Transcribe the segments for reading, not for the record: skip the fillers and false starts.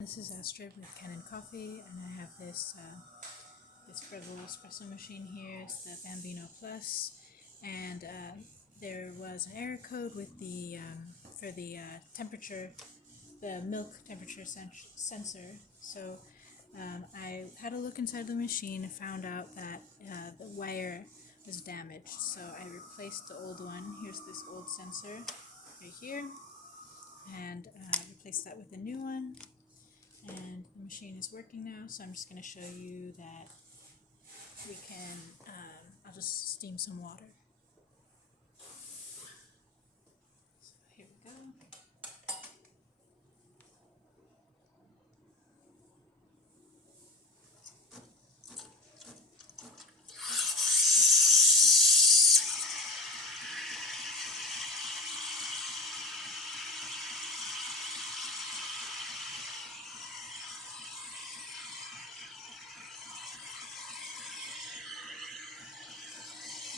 This is Astrid with Kanen Coffee, and I have this this Breville espresso machine here. It's the Bambino Plus, and there was an error code with the for the temperature, the milk temperature sensor. So I had a look inside the machine and found out that the wire was damaged. So I replaced the old one. Here's this old sensor right here, and replaced that with a new one. And the machine is working now, so I'm just going to show you that we can, I'll just steam some water. So here we go.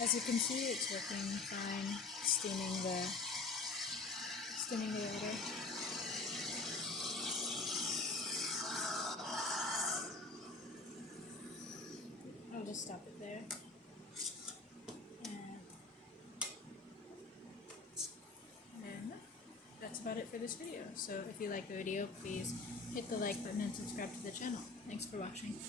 As you can see, it's working fine, steaming the water. I'll just stop it there. And that's about it for this video. So if you like the video, please hit the like button and subscribe to the channel. Thanks for watching.